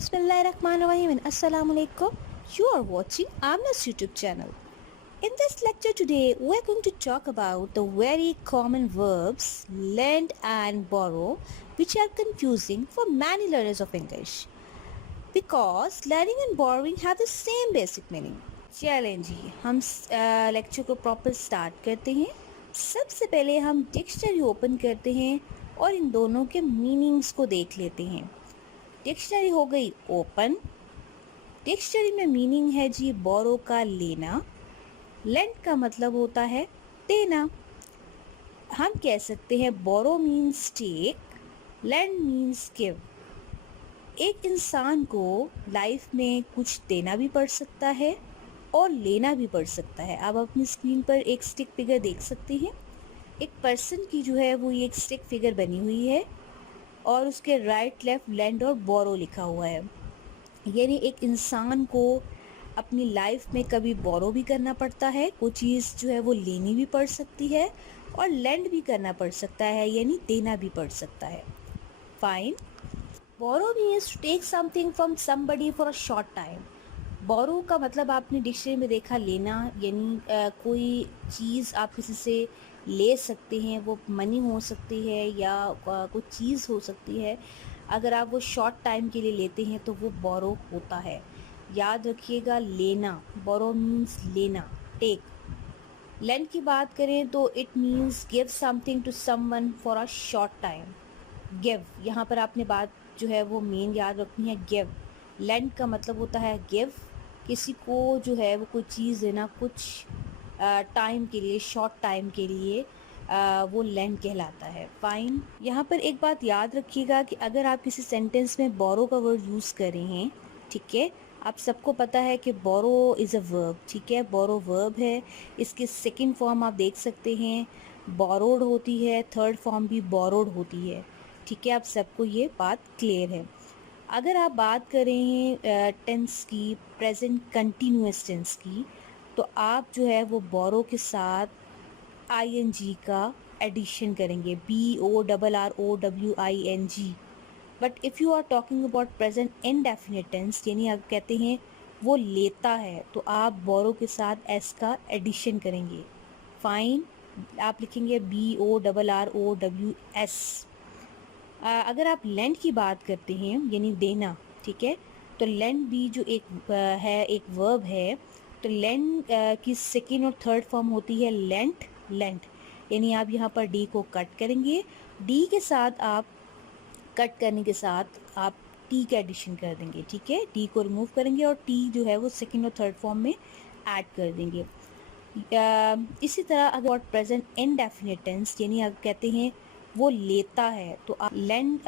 Bismillahirrahmanirrahim and Assalamu alaikum. You are watching Amna's YouTube channel. In this lecture today, we're going to talk about the very common verbs lend and borrow, which are confusing for many learners of English because lending and borrowing have the same basic meaning. चलें जी हम lecture को proper start करते हैं। सबसे पहले हम dictionary open करते हैं और इन दोनों के मीनिंग्स को देख लेते हैं। डिक्शनरी हो गई ओपन। डिक्शनरी में मीनिंग है जी बोरो का लेना, लेंड का मतलब होता है देना। हम कह सकते हैं borrow means take, lend means give. एक इंसान को लाइफ में कुछ देना भी पड़ सकता है और लेना भी पड़ सकता है। आप अपनी स्क्रीन पर एक स्टिक फिगर देख सकते हैं। एक पर्सन की जो है वो ये एक स्टिक फिगर बनी हुई है और उसके राइट लेफ्ट लेंड और बोरो लिखा हुआ है। यानी एक इंसान को अपनी लाइफ में कभी बोरो भी करना पड़ता है, कोई चीज़ जो है वो लेनी भी पड़ सकती है और लेंड भी करना पड़ सकता है, यानी देना भी पड़ सकता है। Fine. Borrow means to take something from somebody for a short time. Borrow का मतलब आपने डिक्शनरी में देखा लेना, यानी कोई चीज़ आप किसी से ले सकते हैं। वो मनी हो सकती है या कुछ चीज़ हो सकती है। अगर आप वो शॉर्ट टाइम के लिए लेते हैं तो वो बोरो होता है। याद रखिएगा, लेना, बोरो मीन्स लेना, टेक। लेंड की बात करें तो it means give something to someone for a short time. Give, यहाँ पर आपने बात जो है वो मेन याद रखनी है, गिव। लेंड का मतलब होता है गिव, किसी को जो है वो कोई चीज़ देना कुछ टाइम के लिए, शॉर्ट टाइम के लिए, वो लेंड कहलाता है। फाइन। यहाँ पर एक बात याद रखिएगा कि अगर आप किसी सेंटेंस में बोरो का वर्ड यूज़ कर रहे हैं, ठीक है, आप सबको पता है कि बोरो इज़ अ वर्ब, ठीक है, बोरो वर्ब है। इसकी सेकंड फॉर्म आप देख सकते हैं बोरोड होती है, थर्ड फॉर्म भी बोरोड होती है, ठीक है। आप सबको ये बात क्लियर है। अगर आप बात करें टेंस की, प्रेजेंट कंटिन्यूअस टेंस की, तो आप जो है वो बोरो के साथ ing का एडिशन करेंगे, BORROWING। But if you are talking about present indefinite tense, यानी आप कहते हैं वो लेता है, तो आप बोरो के साथ s का एडिशन करेंगे। फाइन। आप लिखेंगे BORROWS। अगर आप लेंड की बात करते हैं यानी देना, ठीक है, तो लेंड भी जो एक है, एक वर्ब है, तो लेंड की सेकेंड और थर्ड फॉर्म होती है लेंट, लेंट। यानी आप यहाँ पर डी को कट करेंगे, डी के साथ आप कट करने के साथ आप टी का एडिशन कर देंगे, ठीक है। डी को रिमूव करेंगे और टी जो है वो सेकेंड और थर्ड फॉर्म में ऐड कर देंगे। इसी तरह अगर प्रेजेंट इनडेफिनिट टेंस, यानी आप कहते हैं वो लेता है, तो आप लेंड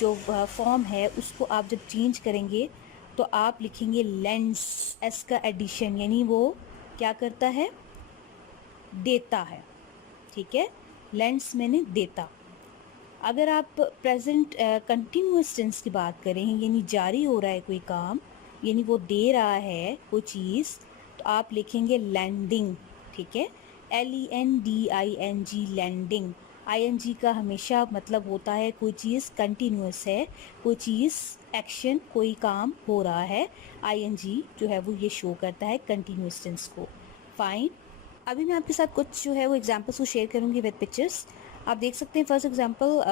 जो फॉर्म है उसको आप जब चेंज करेंगे तो आप लिखेंगे लेंड्स, एस का एडिशन, यानी वो क्या करता है, देता है, ठीक है। लेंड्स मैंने देता। अगर आप प्रेजेंट कंटिन्यूअस टेंस की बात करें, यानी जारी हो रहा है कोई काम, यानी वो दे रहा है कोई चीज़, तो आप लिखेंगे लैंडिंग, ठीक है, LENDING, लैंडिंग। ING का हमेशा मतलब होता है कोई चीज़ कंटिन्यूअस है, कोई चीज़ एक्शन, कोई काम हो रहा है। ING जो है वो ये शो करता है कंटिन्यूअस टेंस को। फाइन। अभी मैं आपके साथ कुछ जो है वो एग्जांपल्स को शेयर करूंगी विद पिक्चर्स। आप देख सकते हैं फर्स्ट एग्जांपल,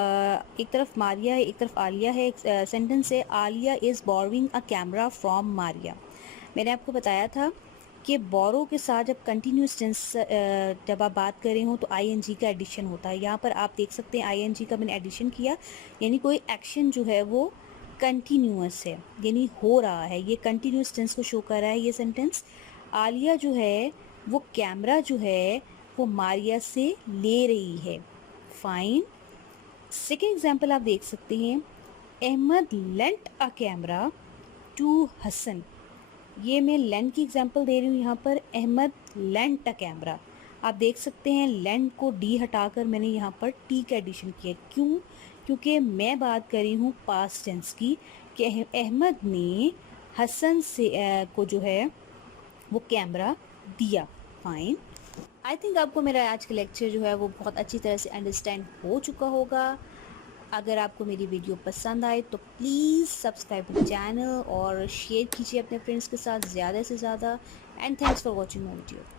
एक तरफ मारिया है, एक तरफ आलिया है। एक सेंटेंस है, Alia is borrowing a camera from Maria. मैंने आपको बताया था कि बोरो के साथ जब कंटिन्यूस टेंस जब आप बात कर रहे हो तो ING का एडिशन होता है। यहाँ पर आप देख सकते हैं ING का मैंने एडिशन किया, यानी कोई एक्शन जो है वो कंटिन्यूस है, यानी हो रहा है, ये कंटिन्यूस टेंस को शो कर रहा है ये सेंटेंस। आलिया जो है वो कैमरा जो है वो मारिया से ले रही है। फाइन। सेकेंड एग्जाम्पल आप देख सकते हैं, Ahmed lent a camera to Hasan. ये मैं लेंट की एग्जाम्पल दे रही हूँ यहाँ पर, अहमद लेंट अ कैमरा। आप देख सकते हैं लेंट को डी हटाकर मैंने यहाँ पर टी का एडिशन किया। क्यों? क्योंकि मैं बात कर रही हूँ पास्ट टेंस की कि अहमद ने हसन से को जो है वो कैमरा दिया। फाइन। आई थिंक आपको मेरा आज का लेक्चर जो है वो बहुत अच्छी तरह से अंडरस्टैंड हो चुका होगा। अगर आपको मेरी वीडियो पसंद आए तो प्लीज़ सब्सक्राइब माई चैनल और शेयर कीजिए अपने फ्रेंड्स के साथ ज़्यादा से ज़्यादा। And thanks for watching my video.